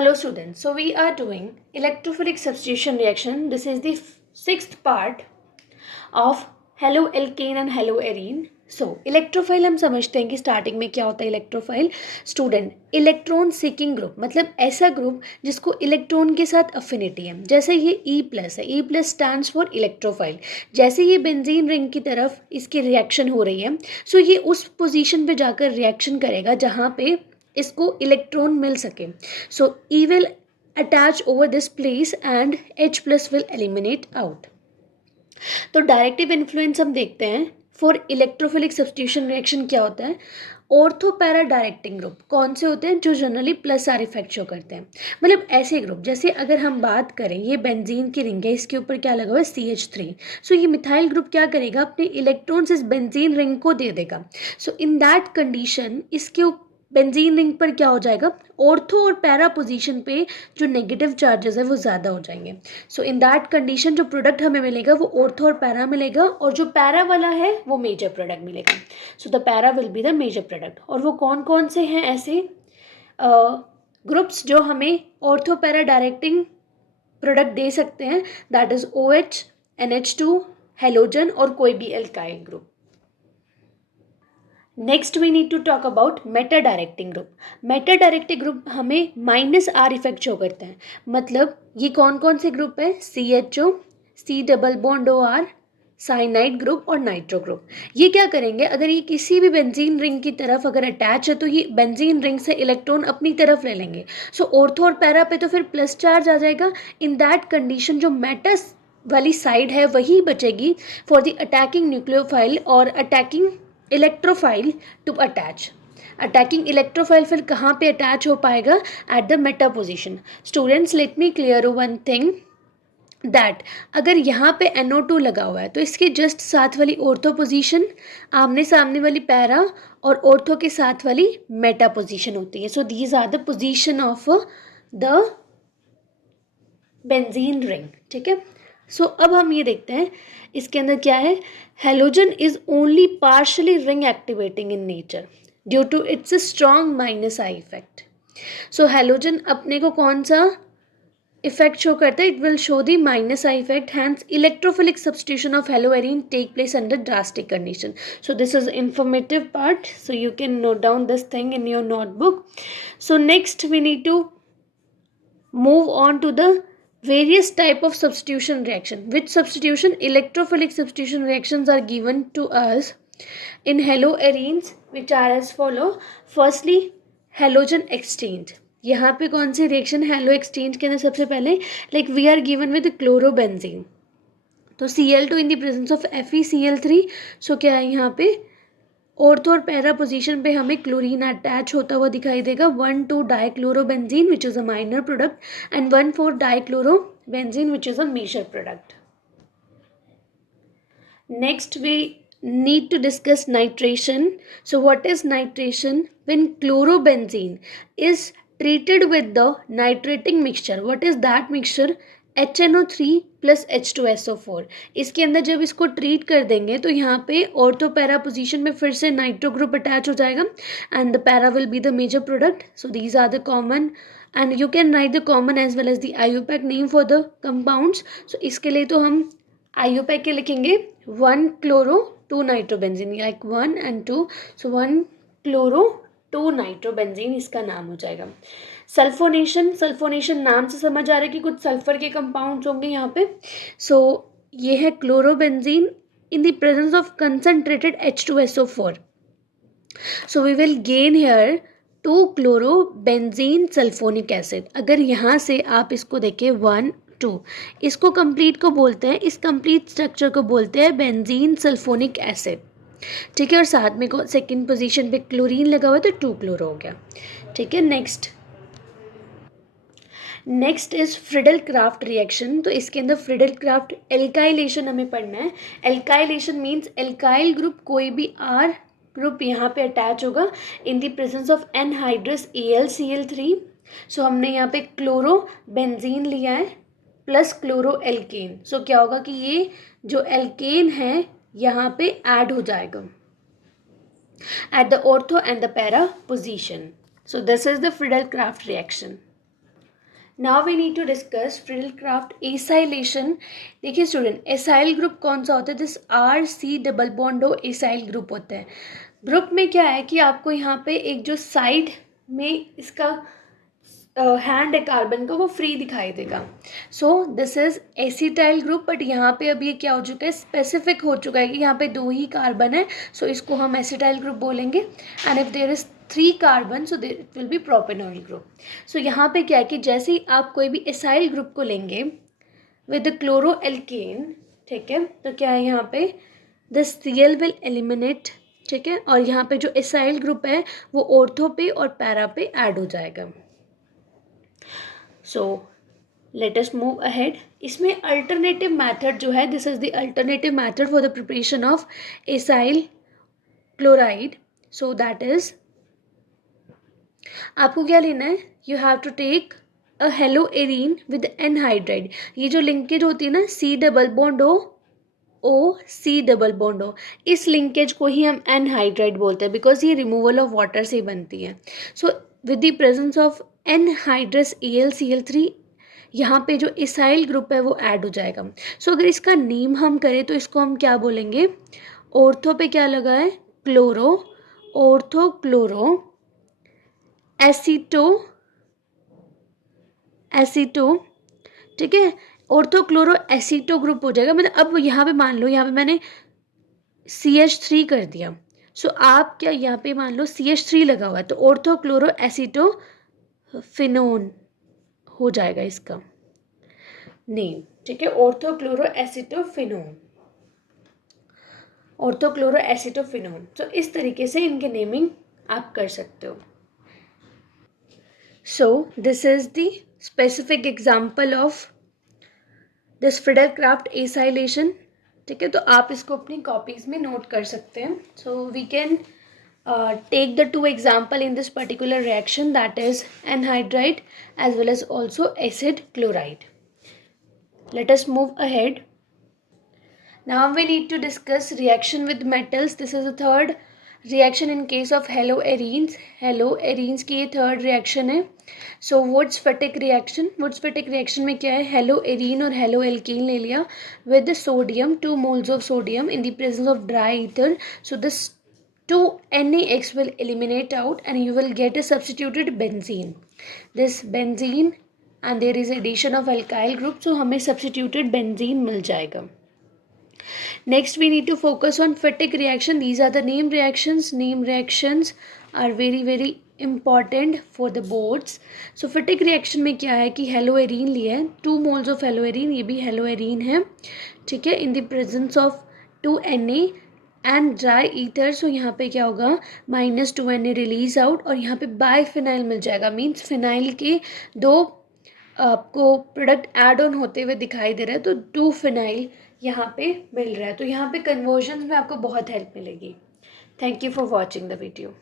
Hello students, so we are doing electrophilic substitution reaction. This is the sixth part of haloalkane and haloarine. So electrophile हम समझते हैं कि starting में क्या होता है electrophile. Student, electron seeking group मतलब ऐसा ग्रुप जिसको इलेक्ट्रॉन के साथ अफिनिटी है. जैसे ये E+ है, E+ स्टैंड्स फॉर इलेक्ट्रोफाइल. जैसे ये बेंजीन रिंग की तरफ इसकी रिएक्शन हो रही है, सो ये उस पोजीशन पे जाकर रिएक्शन करेगा जहाँ पे इसको इलेक्ट्रॉन मिल सके. सो E will attach over this place and H+ will eliminate out. तो डायरेक्टिव इन्फ्लुएंस हम देखते हैं फॉर इलेक्ट्रोफिलिक सब्स्टिट्यूशन रिएक्शन. क्या होता है? ऑर्थो पैरा डायरेक्टिंग ग्रुप कौन से होते हैं? जो generally plus are effect show करते हैं. मतलब ऐसे ग्रुप, जैसे अगर हम बात करें ये बेंजीन की रिंग है, इसके ऊपर क्या लगा हुआ है? CH3. सो ये मिथाइल ग्रुप क्या करेगा? अपने इलेक्ट्रॉन्स इस बेंजीन रिंग को दे देगा. सो इन दैट कंडीशन इसके बेंजीन रिंग पर क्या हो जाएगा? ऑर्थो और पैरा पोजीशन पे जो नेगेटिव चार्जेस है वो ज़्यादा हो जाएंगे. सो इन दैट कंडीशन जो प्रोडक्ट हमें मिलेगा वो ऑर्थो और पैरा मिलेगा, और जो पैरा वाला है वो मेजर प्रोडक्ट मिलेगा. So the para will be the major product. और वो कौन कौन से हैं ऐसे ग्रुप्स जो हमें ऑर्थो पैरा डायरेक्टिंग प्रोडक्ट दे सकते हैं? That is OH, NH2, halogen और कोई भी alkyl group. Next we need to talk about meta directing group. Meta directing group हमें -R इफेक्ट शो करते हैं. मतलब ये कौन कौन से ग्रुप है? CHO, C+OR, साइनाइड ग्रुप और नाइट्रो ग्रुप. ये क्या करेंगे? अगर ये किसी भी बेंजीन रिंग की तरफ अगर अटैच है तो ये बेंजीन रिंग से इलेक्ट्रॉन अपनी तरफ ले लेंगे. सो ऑर्थो और पैरा पे तो फिर प्लस चार्ज आ जाएगा. इन दैट कंडीशन जो मेटा वाली साइड है वही बचेगी फॉर द अटैकिंग न्यूक्लियोफाइल और attacking electrophile to attach. Attacking electrophile फिर कहाँ पे अटैच हो पाएगा? At the meta position. Students, let me clear one thing that अगर यहाँ पे NO2 लगा हुआ है तो इसके जस्ट साथ वाली ऑर्थो पोजीशन आमने सामने वाली पैरा और ऑर्थो के साथ वाली मेटा पोजीशन होती है. So these are the position of the benzene ring. ठीक है. सो अब हम ये देखते हैं इसके अंदर क्या है. Halogen is only partially ring activating in nature due to its strong -I effect. So halogen अपने को कौन सा इफेक्ट शो करता है? It will show the -I effect. Hence electrophilic substitution of haloarene take place under drastic condition. So this is informative part, so you can note down this thing in your notebook. So next we need to move on to the various type of substitution reaction. Which substitution? Electrophilic substitution reactions are given to us in haloarenes, which are as follow. Firstly, halogen exchange. यहाँ पे कौन सी reaction? Hello exchange के अंदर सबसे पहले like we are given with chlorobenzene. तो Cl2 in the presence of FeCl3. So क्या है यहाँ पे? ऑर्थो और पैरा पोजीशन पे हमें क्लोरीन अटैच होता हुआ दिखाई देगा. 1,2-डाइक्लोरोबेंजीन which is a minor product and 1,4-डाइक्लोरोबेंजीन which is a major product. Next we need to discuss nitration. So what is nitration? When chlorobenzene is treated with the nitrating mixture, what is that mixture? HNO3 plus H2SO4. इसके अंदर जब इसको treat कर देंगे तो यहाँ पे ortho para position में फिर से नाइट्रो ग्रुप अटैच हो जाएगा and the para will be the major product. So these are the common and you can write the common as well as the IUPAC name for the compounds. So इसके लिए तो हम IUPAC के लिखेंगे 1-chloro-2-nitrobenzene, like 1 and 2. So 1-chloro-2-nitrobenzene इसका नाम हो जाएगा. सल्फोनेशन. सल्फोनेशन नाम से समझ आ रहा है कि कुछ सल्फर के कंपाउंड्स होंगे यहाँ पे. सो ये है chlorobenzene in the presence of concentrated H2SO4. So we will gain here 2-chlorobenzene sulphonic acid. अगर यहाँ से आप इसको देखें 1-2, इसको कंप्लीट को बोलते हैं, इस कंप्लीट स्ट्रक्चर को बोलते हैं बेंजीन सल्फोनिक एसिड. ठीक है. और साथ में को सेकेंड पोजीशन पे क्लोरीन लगा हुआ है तो 2-chloro हो गया. ठीक है. Next is Friedel Crafts reaction. तो इसके अंदर फ्रिडल क्राफ्ट एल्काइलेशन हमें पढ़ना है. एल्काइलेशन मीन्स एल्काइल ग्रुप कोई भी R ग्रुप यहाँ पे अटैच होगा इन the presence of anhydrous AlCl3. सो हमने यहाँ पे क्लोरो बेंजीन लिया है प्लस क्लोरो एल्केन. सो क्या होगा कि ये जो एल्केन है यहाँ पे ऐड हो जाएगा at the ortho and the para position. So this is the Friedel-Crafts reaction. Now we need to discuss Friedel Crafts acylation. देखिए स्टूडेंट, एसाइल ग्रुप कौन सा होता है? This R C double bond O acyl group होता है। Group में क्या है कि आपको यहाँ पे एक जो साइड में इसका हैंड है कार्बन का, वो फ्री दिखाई देगा। सो this is acetyl group, but यहाँ पे अब ये क्या हो चुका है, स्पेसिफिक हो चुका है कि यहाँ पे 2 ही कार्बन है, सो इसको हम एसिटाइल ग्रुप बोलेंगे। And if there is 3 carbon, so there it will be propanoyl group. So यहाँ पे क्या है कि जैसे ही आप कोई भी एसाइल ग्रुप को लेंगे विद क्लोरो एल्केन, ठीक है, तो क्या है यहाँ पे दिस Cl विल एलिमिनेट, ठीक है, और यहाँ पे जो एसाइल ग्रुप है वो ऑर्थो पे और पैरा पे ऐड हो जाएगा। So let us move ahead. इसमें अल्टरनेटिव मैथड जो है, this is the alternative method for the preparation of acyl chloride. So that is, आपको क्या लेना है, you have to take a haloarene with anhydride. ये जो लिंकेज होती है ना, C double bond O C double bond O, इस लिंकेज को ही हम एनहाइड्राइड बोलते हैं, बिकॉज ये रिमूवल ऑफ वाटर से बनती है। So with the presence of anhydrous AlCl3, यहाँ पे जो इसाइल ग्रुप है वो ऐड हो जाएगा। सो अगर इसका नेम हम करें तो इसको हम क्या बोलेंगे, ऑर्थो पे क्या लगा है, क्लोरो, ऑर्थो क्लोरो एसीटो, ठीक है, ऑर्थो क्लोरो एसीटो ग्रुप हो जाएगा। मतलब अब यहाँ पे मान लो, यहाँ पे मैंने CH3 कर दिया, सो आप क्या यहाँ पे मान लो CH3 लगा हुआ है, तो ऑर्थो क्लोरो एसीटो फिनोन हो जाएगा इसका नेम, ठीक है, ऑर्थोक्लोरो एसिटोफिनोन, ऑर्थोक्लोरो एसिटोफिनोन। तो इस तरीके से इनके नेमिंग आप कर सकते हो। सो this is the specific example of this Friedel Crafts acylation, ठीक है, तो आप इसको अपनी कॉपीज में नोट कर सकते हैं। So we can take the 2 example in this particular reaction, that is anhydride as well as also acid chloride. Let us move ahead. Now we need to discuss reaction with metals. This is the third reaction in case of haloarenes. Haloarenes की ये third reaction है. So Wurtz-Fittig reaction. Wurtz-Fittig reaction में क्या है, haloarene और haloalkane ले लिया with sodium, 2 moles of sodium in the presence of dry ether. So this 2 NaX will eliminate out and you will get a substituted benzene. This benzene and there is addition of alkyl group, so हमें substituted benzene मिल जाएगा. Next we need to focus on Fittig reaction. These are the named reactions. Named reactions are very important for the boards. So Fittig reaction में क्या है कि haloarene लिया है, 2 moles of haloarene, ये भी haloarene है, ठीक है, in the presence of 2 Na and dry ether. So यहाँ पे क्या होगा, -2 Na रिलीज आउट और यहाँ पे बाईफिनाइल मिल जाएगा। मीन्स फिनाइल के 2 आपको प्रोडक्ट ऐड ऑन होते हुए दिखाई दे रहा है, तो 2 फिनाइल यहाँ पे मिल रहा है। तो यहाँ पे कन्वर्जन में आपको बहुत हेल्प मिलेगी। Thank you for watching the video.